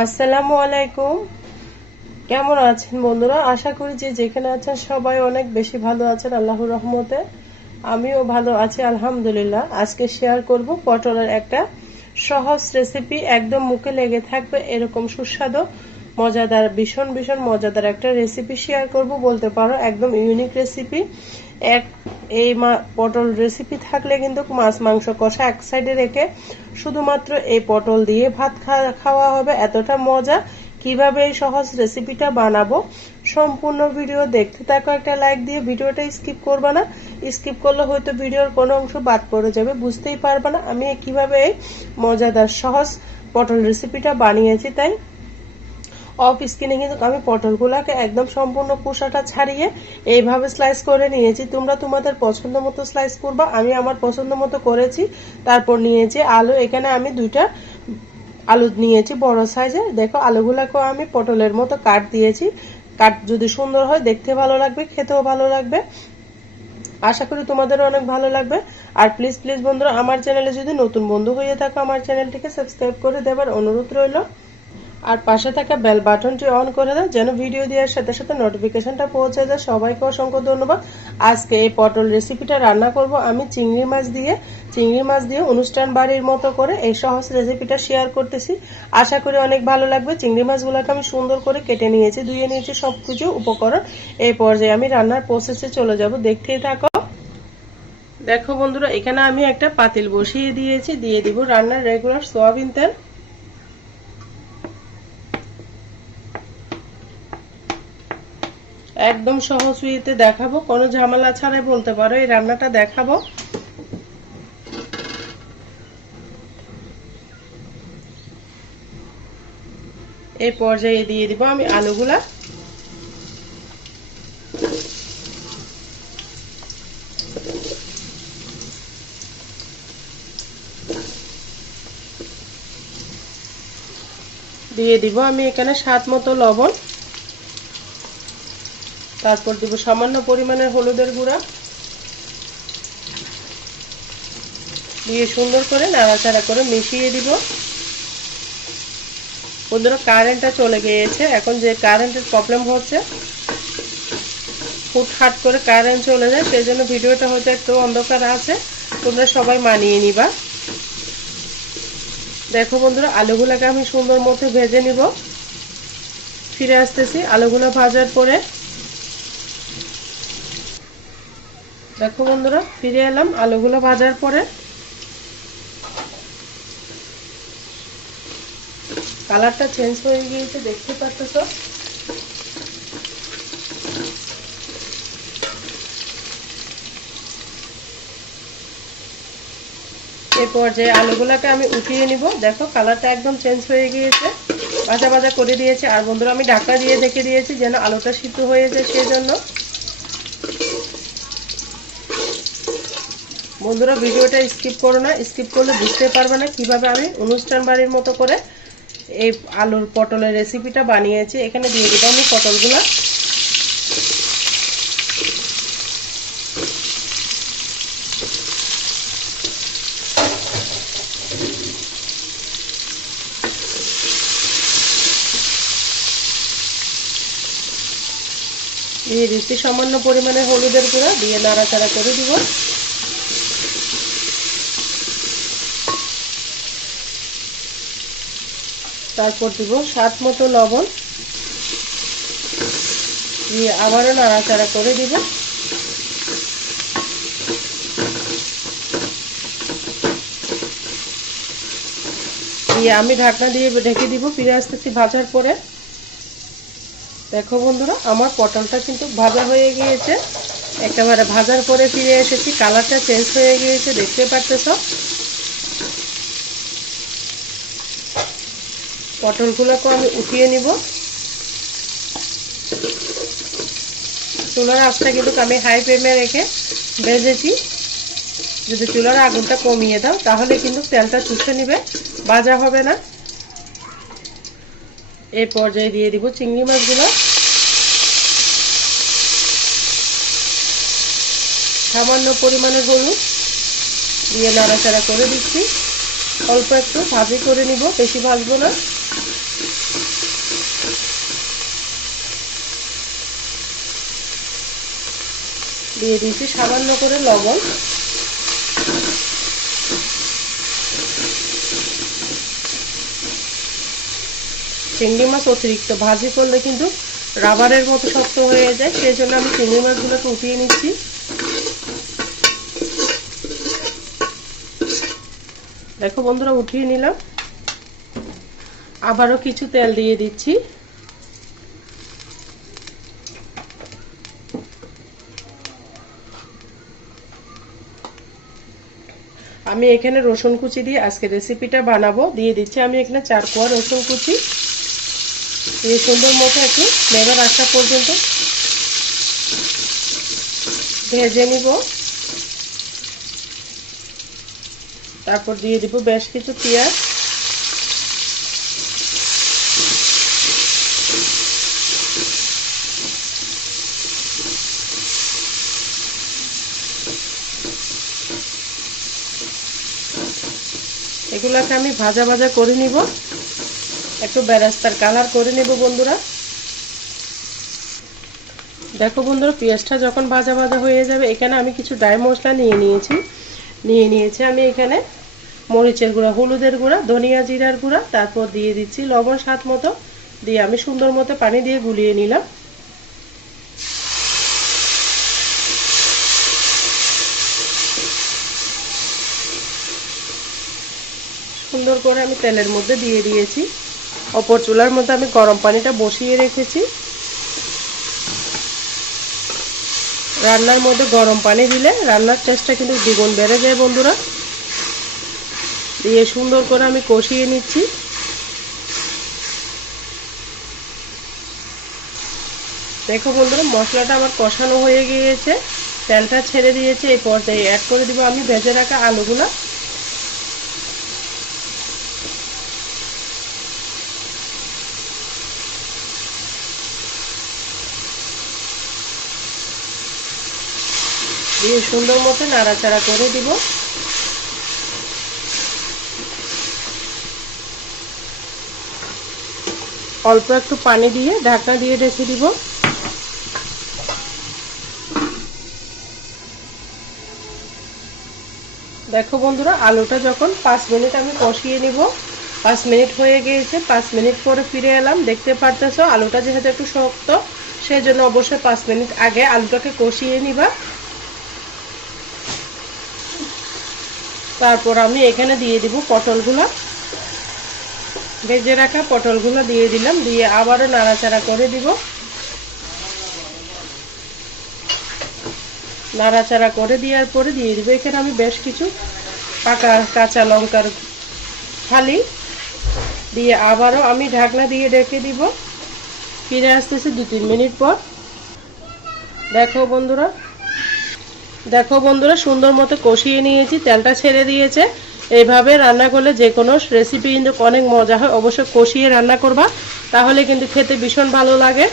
আসসালামু আলাইকুম। কেমন আছেন বন্ধুরা? আশা করি যে যেখানে আছেন সবাই অনেক বেশি ভালো আছেন আল্লাহর রহমতে। আমিও ভালো আছি আলহামদুলিল্লাহ। আজকে শেয়ার করব পটলের একটা সহজ রেসিপি, একদম মুখে লেগে থাকবে এরকম সুস্বাদু মজাদার, ভীষণ ভীষণ মজাদার একটা রেসিপি শেয়ার করব বলতে পারো, একদম ইউনিক রেসিপি। এক এই পটল রেসিপি থাকলে কিন্তু মাছ মাংস কষা এক সাইডে রেখে শুধুমাত্র এই পটল দিয়ে ভাত খাওয়া হবে, এতটা মজা। কিভাবে এই সহজ রেসিপিটা বানাবো সম্পূর্ণ ভিডিও দেখতে থাকো, একটা লাইক দিয়ে ভিডিওটা স্কিপ করবে না। স্কিপ করলে হয়তো ভিডিওর কোনো অংশ বাদ পড়ে যাবে, বুঝতেই পারবে না আমি কিভাবে এই মজাদার সহজ পটল রেসিপিটা বানিয়েছি। তাই অফ স্কিনে কিন্তু আমি পটলগুলোকে একদম সম্পূর্ণ খোসাটা ছাড়িয়ে এইভাবে স্লাইস করে নিয়েছি। তোমরা তোমাদের পছন্দ মতো স্লাইস করবা, আমি আমার পছন্দ মতো করেছি। তারপর নিয়েছি আলু, এখানে আমি 2টা আলু নিয়েছি বড় সাইজের। দেখো আলুগুলোকেও আমি পটলের মতো কাট দিয়েছি। কাট যদি সুন্দর হয় দেখতে ভালো লাগবে, খেতেও ভালো লাগবে। আশা করি তোমাদেরও অনেক ভালো লাগবে। আর প্লিজ প্লিজ বন্ধুরা, আমার চ্যানেলে যদি নতুন বন্ধু হয়ে থাকো আমার চ্যানেলটিকে সাবস্ক্রাইব করে দেবার অনুরোধ রইল। আর পাশে থাকা বেল বাটনটি অন করে দাও যেন ভিডিও দেওয়ার সাথে সাথে নোটিফিকেশনটা পৌঁছে যায়। সবাইকে অসংখ্য ধন্যবাদ। আজকে এই পটল রেসিপিটা রান্না করব আমি চিংড়ি মাছ দিয়ে অনুষ্ঠান বাড়ির মতো করে এই সহজ রেসিপিটা শেয়ার করতেছি। আশা করি অনেক ভালো লাগবে। চিংড়ি মাছগুলোকে আমি সুন্দর করে কেটে নিয়েছি, ধুয়ে নিয়েছি সবকিছু উপকরণ। এই পর্যায়ে আমি রান্নার প্রসেসে চলে যাব, দেখতেই থাকো। দেখো বন্ধুরা, এখানে আমি একটা পাতিল বসিয়ে দিয়েছি, দিয়ে দিব রান্নার রেগুলার সয়াবিন তেল। একদম সহজ ওয়েতে দেখাবো, কোনো ঝামেলা ছাড়াই বলতে পারো এই রান্নাটা দেখাবো। এই পর্যায়ে দিয়ে দিব আমি আলুগুলা। দিয়ে দিব আমি এখানে স্বাদ মতো লবণ। তারপর দিব সামান্য পরিমাণের হলুদের গুঁড়া, দিয়ে সুন্দর করে নাড়াচাড়া করে মিশিয়ে দিব। বন্ধুরা, কারেন্টটা চলে গিয়েছে, এখন যে কারেন্টের প্রবলেম হচ্ছে, হুটহাট করে কারেন্ট চলে যায়, সেই জন্য ভিডিওটা হয়তো একটু অন্ধকার আছে, তোমরা সবাই মানিয়ে নিবা। দেখো বন্ধুরা, আলুগুলোকে আমি সুন্দর মতো ভেজে নিব। ফিরে আসতেছি আলুগুলো ভাজার পরে। দেখো বন্ধুরা, ফিরে এলাম আলুগুলো ভাজার পরে। কালারটা চেঞ্জ হয়ে গিয়েছে, দেখতে পাচ্ছ। এই পর্যায়ে আলুগুলোকে আমি উঠিয়ে নিব। দেখো কালারটা একদম চেঞ্জ হয়ে গিয়েছে, ভাজা ভাজা করে দিয়েছি। আর বন্ধুরা, আমি ঢাকা দিয়ে ঢেকে দিয়েছি যেন আলুটা সিদ্ধ হয়ে যায়, সেজন্য। বন্ধুরা, ভিডিওটা স্কিপ করো না, স্কিপ করলে বুঝতে পারবে না কিভাবে আমি অনুষ্ঠান বাড়ির মতো করে এই আলুর পটলের রেসিপিটা বানিয়েছি। এখানে দিয়ে দিব আমি পটলগুলো। দিয়ে দিচ্ছি সামান্য পরিমাণে হলুদের গুঁড়া, দিয়ে নাড়াচাড়া করে দিব। তারপর দিব স্বাদ মতো লবণ, দিয়ে আবারও নাড়াচাড়া করে দিব। দিয়ে আমি ঢাকনা দিয়ে ঢেকে দিব। ফিরে আসতেছি ভাজার পরে। দেখো বন্ধুরা, আমার পটলটা কিন্তু ভাজা হয়ে গিয়েছে, একেবারে ভাজার পরে ফিরে এসেছি। কালারটা চেঞ্জ হয়ে গিয়েছে, দেখতে পাচ্ছ। পটলগুলোকে আমি উঠিয়ে নিব। চুলার আঁচটা কিন্তু আমি হাই ফ্লেমে রেখে ভেজেছি। যদি চুলার আগুনটা কমিয়ে দাও তাহলে কিন্তু তেলটা চুষে নিবে, ভাজা হবে না। এই পর্যায়ে দিয়ে দিব চিংড়ি মাছগুলো। সামান্য পরিমাণে হলুদ দিয়ে নাড়াচাড়া করে দিচ্ছি। অল্প একটু ভাজি করে নিব, বেশি ভাজবো না। দিয়ে দিয়েছি সামান্য করে লবণ। চিংড়ি মাছ অতিরিক্ত ভাজি করলে কিন্তু রাবারের মতো শক্ত হয়ে যায়, সেই জন্য আমি চিংড়ি মাছগুলোকে উঠিয়ে নিচ্ছি। দেখো বন্ধুরা, উঠিয়ে নিলাম। আবারও কিছু তেল দিয়ে দিচ্ছি। আমি এখানে রসুন কুচি দিয়ে আজকে রেসিপিটা বানাবো। দিয়ে দিচ্ছি আমি এখানে 4 কোয়া রসুন কুচি দিয়ে সুন্দর মতো একটু ফ্লেভার আসা পর্যন্ত ভেজে নিব। তারপর দিয়ে দিব বেশ কিছু পেঁয়াজ। এগুলাকে আমি ভাজা ভাজা করে নিব, একটু বেরেস্তার কালার করে নেব বন্ধুরা। দেখো বন্ধুরা, পেঁয়াজটা যখন ভাজা ভাজা হয়ে যাবে, এখানে আমি কিছু ড্রাই মশলা নিয়ে নিয়েছি আমি এখানে মরিচের গুঁড়া, হলুদের গুঁড়া, ধনিয়া জিরার গুঁড়া, তারপর দিয়ে দিচ্ছি লবণ স্বাদ মতো, দিয়ে আমি সুন্দর মতো পানি দিয়ে গুলিয়ে নিলাম। সুন্দর করে আমি তেলের মধ্যে দিয়ে দিয়েছি। অপর চুলার মধ্যে আমি গরম পানিটা বসিয়ে রেখেছি। রান্নার মধ্যে গরম পানি দিলে রান্নার টেস্টটা কিন্তু দ্বিগুণ বেড়ে যায় বন্ধুরা। দিয়ে সুন্দর করে আমি কষিয়ে নিচ্ছি। দেখো বন্ধুরা, মশলাটা আমার কষানো হয়ে গিয়েছে, তেলটা ছেড়ে দিয়েছে। এই পর্যায়ে অ্যাড করে দিব আমি ভেজে রাখা আলুগুলা। দিয়ে সুন্দর মতো নাড়াচাড়া করে দিব। অল্প একটু পানি দিয়ে ঢাকনা দিয়ে রেখে দিব। দেখো বন্ধুরা, আলুটা যখন 5 মিনিট আমি কষিয়ে নিব, 5 মিনিট হয়ে গিয়েছে। 5 মিনিট পরে ফিরে এলাম। দেখতে পারতেছো আলুটা যেহেতু একটু শক্ত, সেই জন্য অবশ্যই 5 মিনিট আগে আলুটাকে কষিয়ে নিবা। তারপর আমি এখানে দিয়ে দিব পটলগুলো, ভেজে রাখা পটলগুলো দিয়ে দিলাম। দিয়ে আবারও নাড়াচাড়া করে দিব। নাড়াচাড়া করে দেওয়ার পরে দিয়ে দিব এখানে আমি বেশ কিছু পাকা কাঁচা লঙ্কার ফালি, দিয়ে আবারও আমি ঢাকনা দিয়ে ঢেকে দিব। ফিরে আসতেছি 2-3 মিনিট পর। দেখো বন্ধুরা, সুন্দর মতো কষিয়ে নিয়েছি, তেলটা ছেড়ে দিয়েছে। এইভাবে রান্না করলে যে কোনো রেসিপি কিন্তু অনেক মজা হয়। অবশ্যই কষিয়ে রান্না করবা, তাহলে কিন্তু খেতে ভীষণ ভালো লাগে।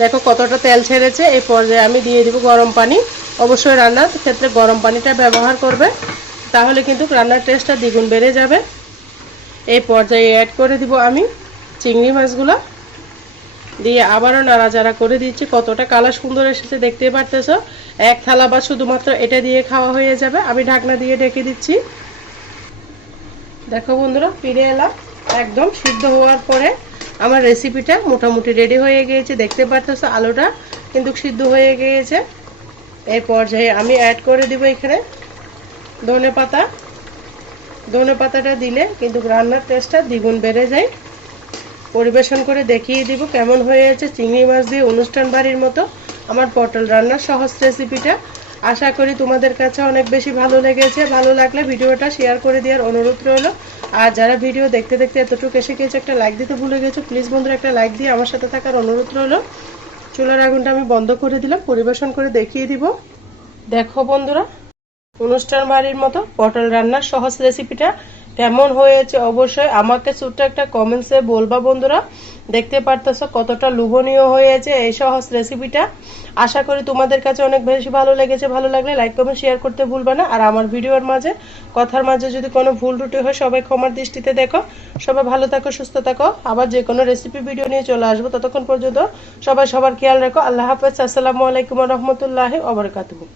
দেখো কতটা তেল ছেড়েছে। এই পর্যায়ে আমি দিয়ে দিব গরম পানি। অবশ্যই রান্নার ক্ষেত্রে গরম পানিটা ব্যবহার করবে, তাহলে কিন্তু রান্নার টেস্টটা দ্বিগুণ বেড়ে যাবে। এই পর্যায়ে অ্যাড করে দিব আমি চিংড়ি মাছগুলো, দিয়ে আবারও নাড়াচাড়া করে দিচ্ছি। কতটা কালার সুন্দর এসেছে দেখতে পারতেছো। এক থালা বা শুধুমাত্র এটা দিয়ে খাওয়া হয়ে যাবে। আমি ঢাকনা দিয়ে ঢেকে দিচ্ছি। দেখো বন্ধুরা, ফিরে এলাম। একদম সিদ্ধ হওয়ার পরে আমার রেসিপিটা মোটামুটি রেডি হয়ে গিয়েছে। দেখতে পারতেছো আলুটা কিন্তু সিদ্ধ হয়ে গিয়েছে। এই পর্যায়ে আমি অ্যাড করে দিব এখানে ধনেপাতা। ধনেপাতাটা দিলে কিন্তু রান্নার টেস্টটা দ্বিগুণ বেড়ে যায়। পরিবেশন করে দেখিয়ে দিব কেমন হয়েছে চিংড়ি মাছ দিয়ে অনুষ্ঠান বাড়ির মতো আমার পটল রান্নার সহজ রেসিপিটা। আশা করি তোমাদের কাছে অনেক বেশি ভালো লেগেছে। ভালো লাগলে ভিডিওটা শেয়ার করে দেওয়ার অনুরোধ রইল। আর যারা ভিডিও দেখতে দেখতে এতটুকু এসে গিয়েছে, একটা লাইক দিতে ভুলে গেছো, প্লিজ বন্ধুরা একটা লাইক দিয়ে আমার সাথে থাকার অনুরোধ রইল। চুলার আগুনটা আমি বন্ধ করে দিলাম, পরিবেশন করে দেখিয়ে দিব। দেখো বন্ধুরা, অনুষ্ঠান বাড়ির মতো পটল রান্নার সহজ রেসিপিটা কেমন হয়েছে অবশ্যই আমাকে ছোট্ট একটা কমেন্টসে বলবা বন্ধুরা। দেখতে পারতেছো কতটা লোভনীয় হয়েছে এই সহজ রেসিপিটা। আশা করি তোমাদের কাছে অনেক বেশি ভালো লেগেছে। ভালো লাগলে লাইক কমেন্ট শেয়ার করতে ভুলবে না। আর আমার ভিডিওর মাঝে কথার মাঝে যদি কোনো ভুল ত্রুটি হয় সবাই ক্ষমার দৃষ্টিতে দেখো। সবাই ভালো থাকো, সুস্থ থাকো। আবার যে কোনো রেসিপি ভিডিও নিয়ে চলে আসবো। ততক্ষণ পর্যন্ত সবাই সবার খেয়াল রাখো। আল্লাহ হাফেজ। আসসালামু আলাইকুম ওয়া রাহমাতুল্লাহি ওয়া বারাকাতুহু।